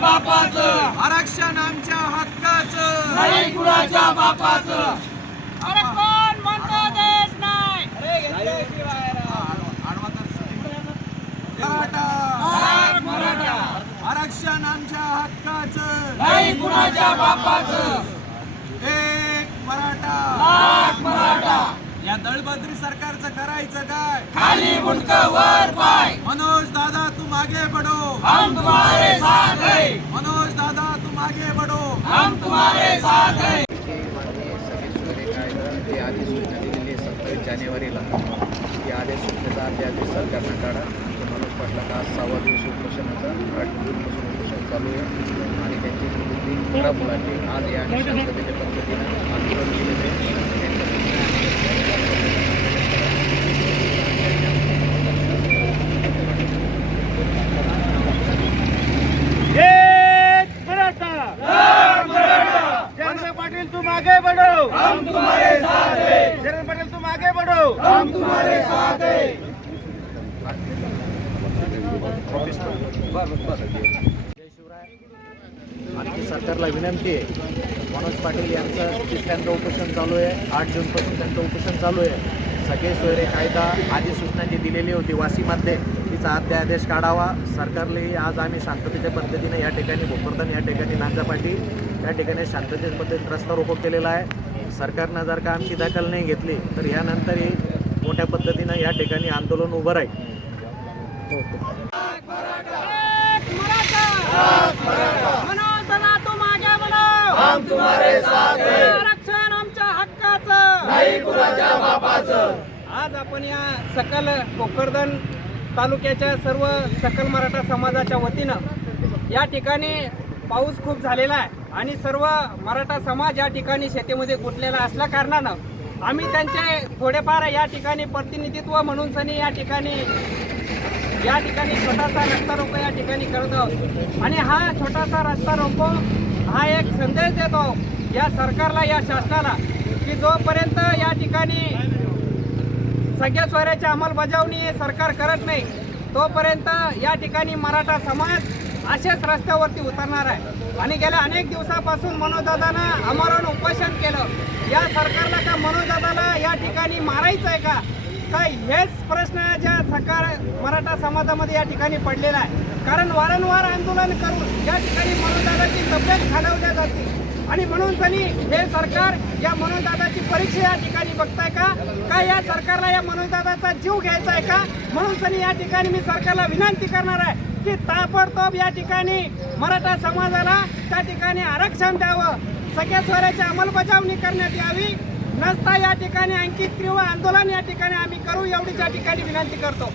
बापाचं. आरक्षण आमच्या हक्काचं. नाही कुणाच्या बापाचं. अरे कोण म्हणतो देश नाही? मराठा. मराठा. आरक्षण आमच्या हक्काचं. नाही कुणाच्या बापाचं. एक मराठा. लाख मराठा. या दळबद्री सरकारचं करायचं काय? खाली मुंडक वर पाय. मनोज दादा तू मागे बडो हम तुम्हारे साथ है मनोज दादा तू मागे बडो हम तुम्हारे साथ है की माननीय सगळे सोयरे कायदा जी अधिसूचना दिलेली आहे सत्तावीस जानेवारीला. ती अधिसूचनेचा अध्यादेश सरकारनं काढा. मनोज पाटलाचा आज सहावा दिवस उपोषणाचा आठ जूनपासून उपोषण चालू आहे. आणि त्यांची प्रवृत्ती खराब मुलांची आज या शांततेच्या पद्धतीनं आंदोलन केलेलं पाटील तू मागे बडो जयंत पाटील तू मागे बडो हम तुम्हारे साथ है. जय शिवराय. आणखी सरकारला विनंती आहे. मनोज पाटील यांचं तिसऱ्यांदा उपोषण चालू आहे. आठ जूनपासून त्यांचं उपोषण चालू आहे. सगळे सोयरे कायदा अधिसूचना जी दिलेली होती वाशीमध्ये तिचा अध्यादेश काढावा. सरकारलाही आज आम्ही शांततेच्या पद्धतीने या ठिकाणी भोकरदन या ठिकाणी नांजापाटी या ठिकाणी शांततेच्या पद्धतीने रस्ता रोको केलेला आहे. सरकारनं जर का आमची दखल नाही घेतली तर यानंतरही मोठ्या पद्धतीनं या ठिकाणी आंदोलन उभं राहील. आरक्षण आमच्या हक्काचं आज आपण या सकल भोकरदन तालुक्याच्या सर्व सकल मराठा समाजाच्या वतीनं या ठिकाणी पाऊस खूप झालेला आहे. आणि सर्व मराठा समाज या ठिकाणी शेतीमध्ये गुंतलेला असल्या कारणानं आम्ही त्यांचे थोडेफार या ठिकाणी प्रतिनिधित्व म्हणून सनी या ठिकाणी या ठिकाणी छोटासा रस्ता रोको या ठिकाणी करत. आहोत आणि हा छोटासा रस्ता रोको हा एक संदेश देतो या सरकारला या शासनाला की जोपर्यंत या ठिकाणी सगळ्या स्वराची अंमलबजावणी हे सरकार करत नाही तोपर्यंत या ठिकाणी मराठा समाज असेच रस्त्यावरती उतरणार आहे. आणि गेल्या अनेक दिवसापासून मनोजदादानं आमरण उपोषण केलं. या सरकारला का मनोजदादाला या ठिकाणी मारायचं आहे का? काय हेच प्रश्न ज्या सकार मराठा समाजामध्ये या ठिकाणी पडलेला आहे. कारण वारंवार आंदोलन करून या ठिकाणी मनोजदादाची तब्येत खालवल्या जाते आणि म्हणून त्यांनी हे सरकार या मनोजदादाची परीक्षा या ठिकाणी बघताय का? काय या सरकारला या मनोजदादाचा जीव घ्यायचा आहे का? म्हणून त्यांनी या ठिकाणी मी सरकारला विनंती करणार आहे. की ताबडतोब या ठिकाणी मराठा समाजाला त्या ठिकाणी आरक्षण द्यावं. सगळ्या स्वराची अंमलबजावणी करण्यात यावी. नसता या ठिकाणी आणखी तीव्र आंदोलन या ठिकाणी आम्ही करू एवढीच या ठिकाणी विनंती करतो.